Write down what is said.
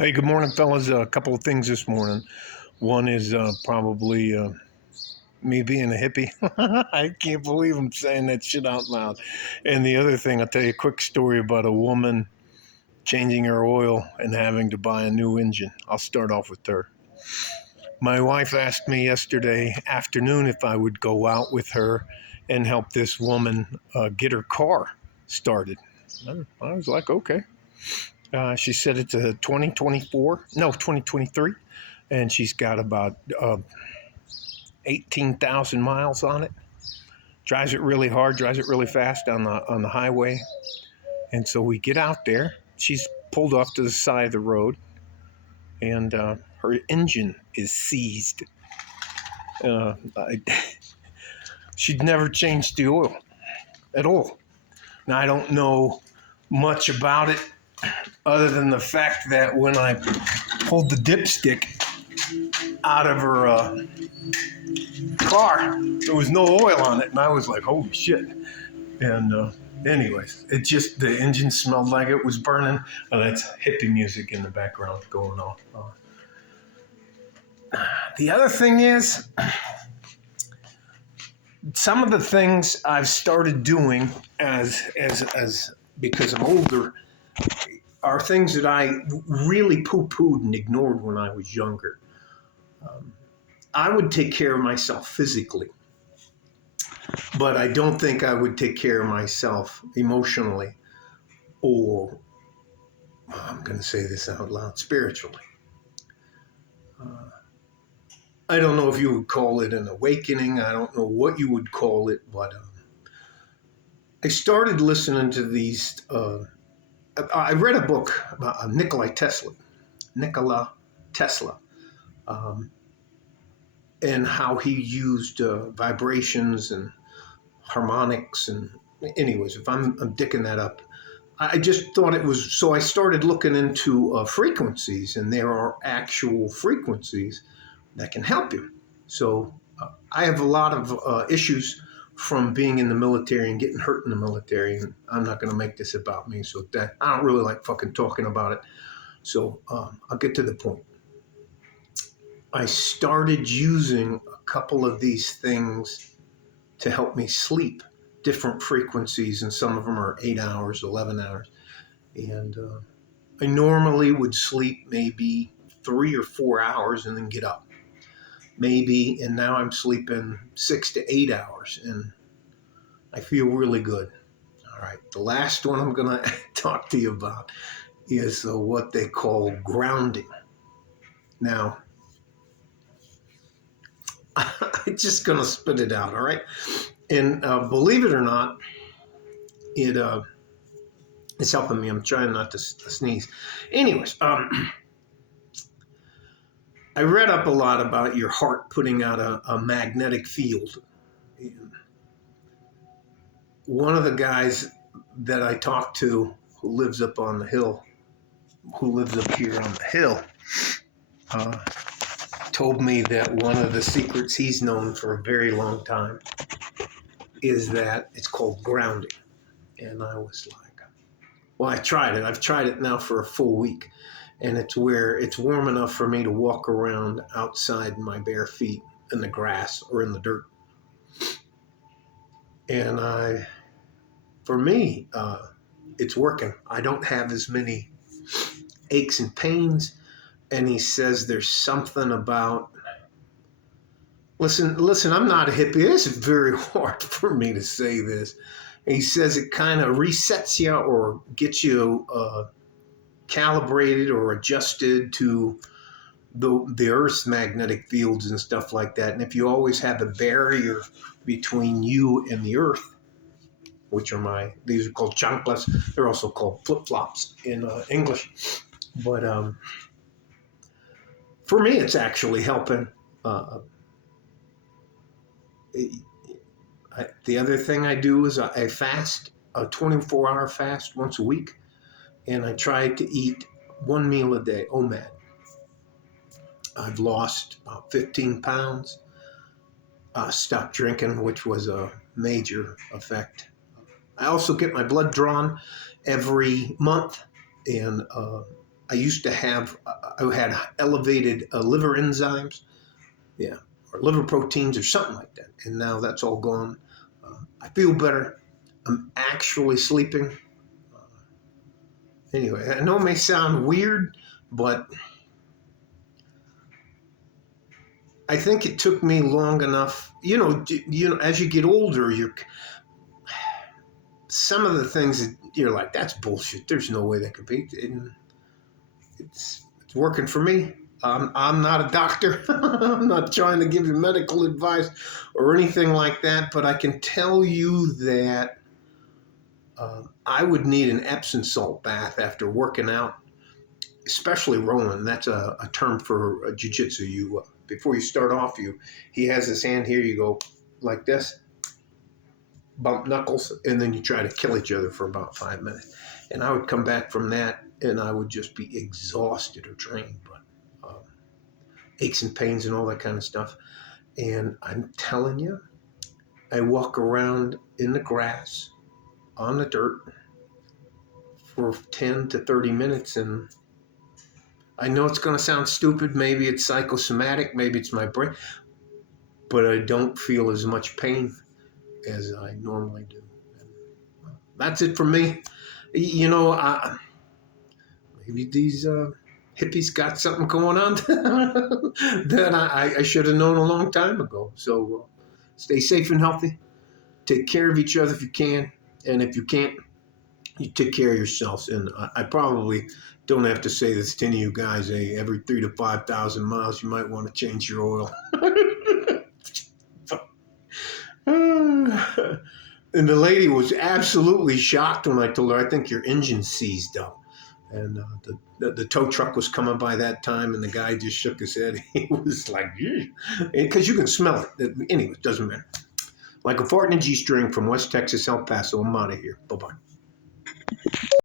Hey, good morning, fellas. A couple of things this morning. One is probably me being a hippie. I can't believe I'm saying that shit out loud. And the other thing, I'll tell you a quick story about a woman changing her oil and having to buy a new engine. I'll start off with her. My wife asked me yesterday afternoon if I would go out with her and help this woman get her car started. I was like, okay. She said it's a 2024, no, 2023, and she's got about 18,000 miles on it. Drives it really hard, drives it really fast on the highway. And so we get out there. She's pulled off to the side of the road, and her engine is seized. Uh, I, she'd never changed the oil at all. Now, I don't know much about it other than the fact that when I pulled the dipstick out of her car, there was no oil on it, and I was like, holy shit. And anyways, it just, the engine smelled like it was burning, and that's hippie music in the background going on. The other thing is, some of the things I've started doing as because I'm older are things that I really poo-pooed and ignored when I was younger. I would take care of myself physically, but I don't think I would take care of myself emotionally, or I'm going to say this out loud, spiritually. I don't know if you would call it an awakening. I don't know what you would call it, but I started listening to these. I read a book about Nikola Tesla, and how he used vibrations and harmonics. And anyways, if I'm dicking that up, I just thought it was, so I started looking into frequencies, and there are actual frequencies that can help you. So I have a lot of issues from being in the military and getting hurt in the military, and I'm not going to make this about me. So that I don't really like fucking talking about it. So I'll get to the point. I started using a couple of these things to help me sleep, different frequencies, and some of them are 8 hours, 11 hours. And I normally would sleep maybe 3 or 4 hours and then get up. Maybe, and now I'm sleeping 6 to 8 hours, and I feel really good. All right, the last one I'm going to talk to you about is what they call grounding. Now, I'm just going to spit it out, all right? And believe it or not, it's helping me. I'm trying not to sneeze. Anyways, I read up a lot about your heart putting out a magnetic field. And one of the guys that I talked to who lives up on the hill, who lives up here on the hill, told me that one of the secrets he's known for a very long time is that it's called grounding. And I was like, well, I tried it. I've tried it now for a full week. And it's where it's warm enough for me to walk around outside in my bare feet in the grass or in the dirt. And for me, it's working. I don't have as many aches and pains. And he says there's something about, listen, I'm not a hippie. This is very hard for me to say this. He says it kind of resets you or gets you calibrated or adjusted to the Earth's magnetic fields and stuff like that. And if you always have a barrier between you and the Earth, which are these are called chanclas. They're also called flip-flops in English. But for me, it's actually helping. The other thing I do is I fast, a 24-hour fast once a week. And I try to eat one meal a day, OMAD. I've lost about 15 pounds. Stopped drinking, which was a major effect. I also get my blood drawn every month, and I used to have, I had elevated liver enzymes, yeah, or liver proteins or something like that. And now that's all gone. I feel better. I'm actually sleeping. Anyway, I know it may sound weird, but I think it took me long enough. As you get older, some of the things that you're like, that's bullshit. There's no way that could be. And it's working for me. I'm not a doctor. I'm not trying to give you medical advice or anything like that, but I can tell you that I would need an Epsom salt bath after working out, especially rowing. That's a term for jiu-jitsu. Before you start off, he has his hand here. You go like this, bump knuckles, and then you try to kill each other for about 5 minutes. And I would come back from that, and I would just be exhausted or drained, but aches and pains and all that kind of stuff. And I'm telling you, I walk around in the grass, on the dirt, for 10 to 30 minutes, and I know it's going to sound stupid. Maybe it's psychosomatic, maybe it's my brain, but I don't feel as much pain as I normally do. And that's it for me. Maybe these hippies got something going on that I should have known a long time ago. So stay safe and healthy. Take care of each other if you can. And if you can't, you take care of yourselves. And I probably don't have to say this to any of you guys. Hey, every 3,000 to 5,000 miles, you might want to change your oil. And the lady was absolutely shocked when I told her, I think your engine's seized up. And the tow truck was coming by that time, and the guy just shook his head. He was like, because you can smell it. Anyway, it doesn't matter. Like a fart in a G-string from West Texas, El Paso. I'm out of here. Bye-bye.